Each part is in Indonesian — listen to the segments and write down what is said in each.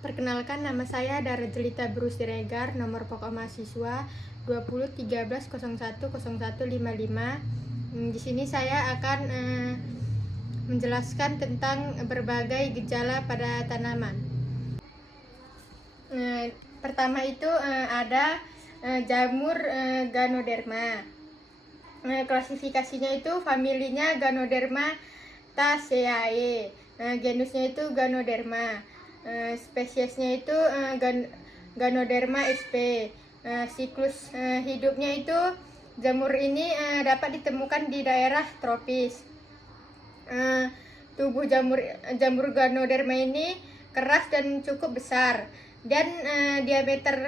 Perkenalkan, nama saya Dara Jelita Bru Siregar, nomor pokok mahasiswa 2013010155. Di sini saya akan menjelaskan tentang berbagai gejala pada tanaman. Pertama itu ada jamur Ganoderma. Klasifikasinya itu familinya Ganoderma Taceae, genusnya itu Ganoderma, spesiesnya itu Ganoderma sp. Siklus hidupnya itu jamur ini dapat ditemukan di daerah tropis. Tubuh jamur Ganoderma ini keras dan cukup besar, dan diameter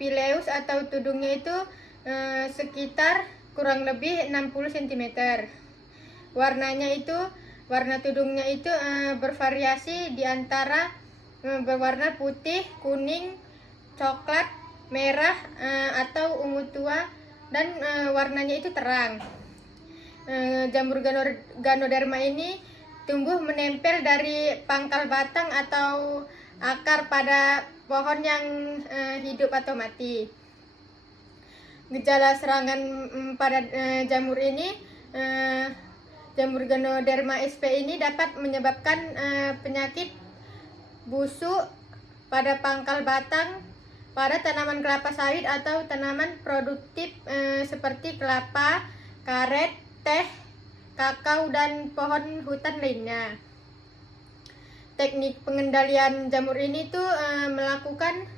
pileus atau tudungnya itu sekitar kurang lebih 60 cm. Warna tudungnya itu bervariasi di antara berwarna putih, kuning, coklat, merah, atau ungu tua, dan warnanya itu terang. Jamur Ganoderma ini tumbuh menempel dari pangkal batang atau akar pada pohon yang hidup atau mati. Gejala serangan pada jamur ini, jamur Ganoderma sp ini dapat menyebabkan penyakit busuk pada pangkal batang pada tanaman kelapa sawit atau tanaman produktif seperti kelapa, karet, teh, kakao, dan pohon hutan lainnya. Teknik pengendalian jamur ini tuh melakukan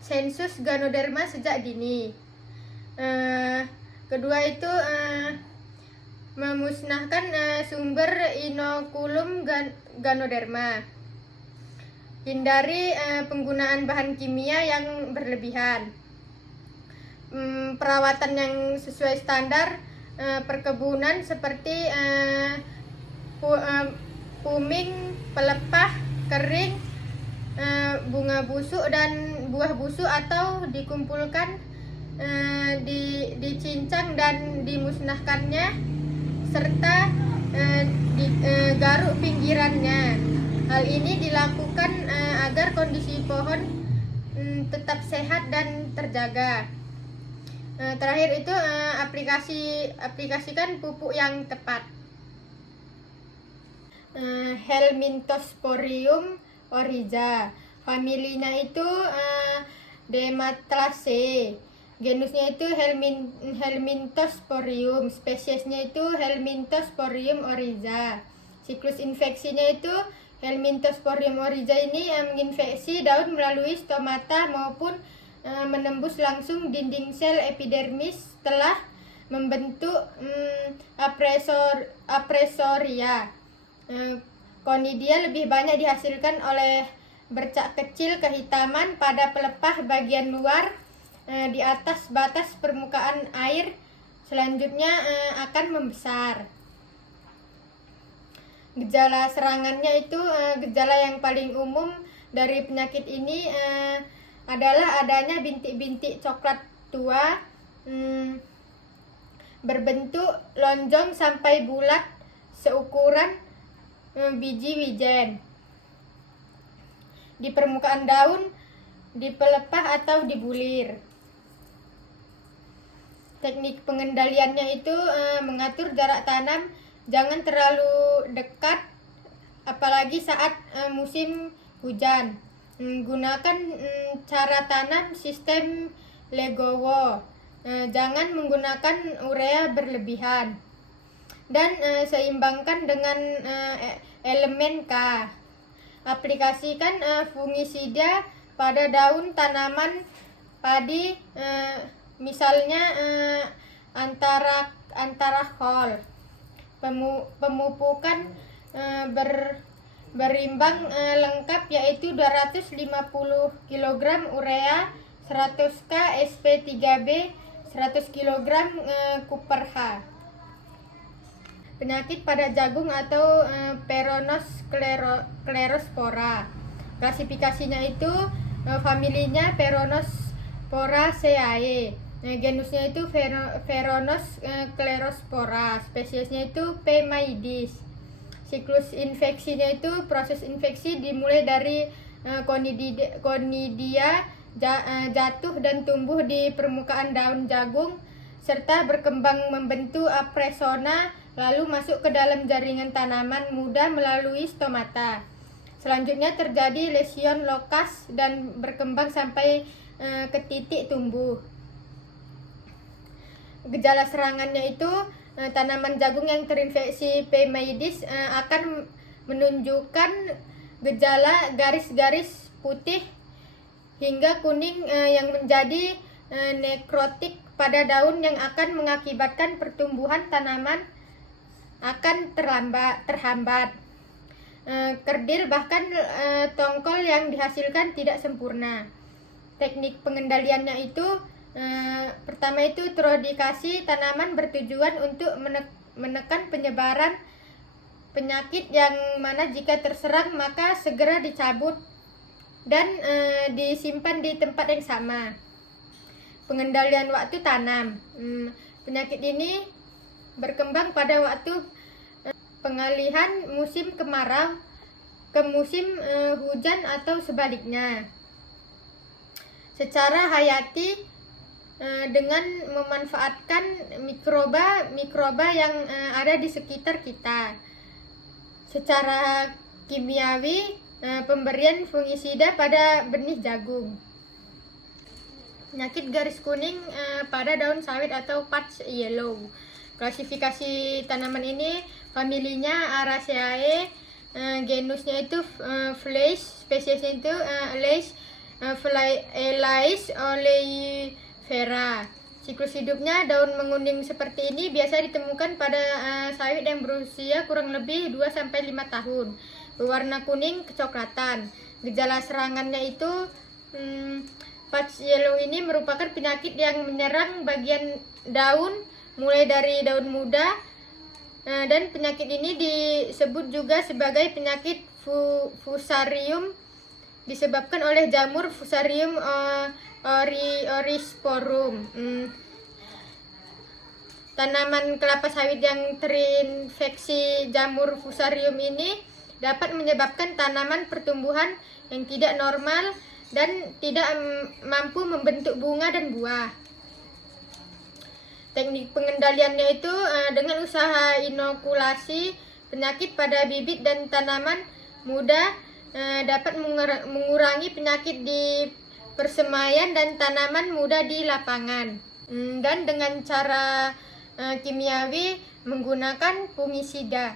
sensus Ganoderma sejak dini. Kedua itu memusnahkan sumber inokulum Ganoderma. Hindari penggunaan bahan kimia yang berlebihan. Perawatan yang sesuai standar perkebunan seperti puming, pelepah, kering, bunga busuk dan buah busuk, atau dikumpulkan, dicincang dan dimusnahkannya, serta garuk pinggirannya. Hal ini dilakukan agar kondisi pohon tetap sehat dan terjaga. Terakhir itu aplikasikan pupuk yang tepat. Helminthosporium oryza, familinya itu Dematlaceae, genusnya itu Helminthosporium, spesiesnya itu Helminthosporium oryza. Siklus infeksinya itu Helminthosporium oryza ini menginfeksi daun melalui stomata maupun menembus langsung dinding sel epidermis setelah membentuk apresoria. Konidia lebih banyak dihasilkan oleh bercak kecil kehitaman pada pelepah bagian luar di atas batas permukaan air, selanjutnya akan membesar. Gejala serangannya itu, gejala yang paling umum dari penyakit ini adalah adanya bintik-bintik coklat tua berbentuk lonjong sampai bulat seukuran biji wijen di permukaan daun, di pelepah, atau di bulir. Teknik pengendaliannya itu mengatur jarak tanam, jangan terlalu dekat apalagi saat musim hujan. Gunakan cara tanam sistem legowo, jangan menggunakan urea berlebihan, dan seimbangkan dengan elemen K. Aplikasikan fungisida pada daun tanaman padi, misalnya antarakol. Pemupukan berimbang lengkap yaitu 250 kg urea, 100 K sp3b, 100 kg Cooper-H. Penyakit pada jagung atau Peronospora. Klasifikasinya itu familinya Peronosporaceae, genusnya itu Veronospora, spesiesnya itu P. maidis. Siklus infeksinya itu, proses infeksi dimulai dari Conidia jatuh dan tumbuh di permukaan daun jagung serta berkembang membentuk apresona lalu masuk ke dalam jaringan tanaman muda melalui stomata. Selanjutnya terjadi lesion lokas dan berkembang sampai ke titik tumbuh. Gejala serangannya itu tanaman jagung yang terinfeksi P. maydis akan menunjukkan gejala garis-garis putih hingga kuning yang menjadi nekrotik pada daun yang akan mengakibatkan pertumbuhan tanaman akan terhambat. Kerdil bahkan tongkol yang dihasilkan tidak sempurna. Teknik pengendaliannya itu pertama itu terodikasi tanaman bertujuan untuk menekan penyebaran penyakit yang mana jika terserang maka segera dicabut dan disimpan di tempat yang sama. Pengendalian waktu tanam. Penyakit ini berkembang pada waktu pengalihan musim kemarau ke musim hujan atau sebaliknya. Secara hayati dengan memanfaatkan mikroba yang ada di sekitar kita. Secara kimiawi, pemberian fungisida pada benih jagung. Penyakit garis kuning pada daun sawit atau patch yellow. Klasifikasi tanaman ini familinya Araceae, genusnya itu Fleis, spesiesnya itu Elais oleifera. Siklus hidupnya daun menguning seperti ini biasa ditemukan pada sawit yang berusia kurang lebih 2-5 tahun. Berwarna kuning kecoklatan. Gejala serangannya itu patch yellow ini merupakan penyakit yang menyerang bagian daun mulai dari daun muda dan penyakit ini disebut juga sebagai penyakit fusarium disebabkan oleh jamur Fusarium oryzosporum. Tanaman kelapa sawit yang terinfeksi jamur Fusarium ini dapat menyebabkan tanaman pertumbuhan yang tidak normal dan tidak mampu membentuk bunga dan buah. Teknik pengendaliannya itu dengan usaha inokulasi penyakit pada bibit dan tanaman muda dapat mengurangi penyakit di persemaian dan tanaman muda di lapangan. Dan dengan cara kimiawi menggunakan fungisida.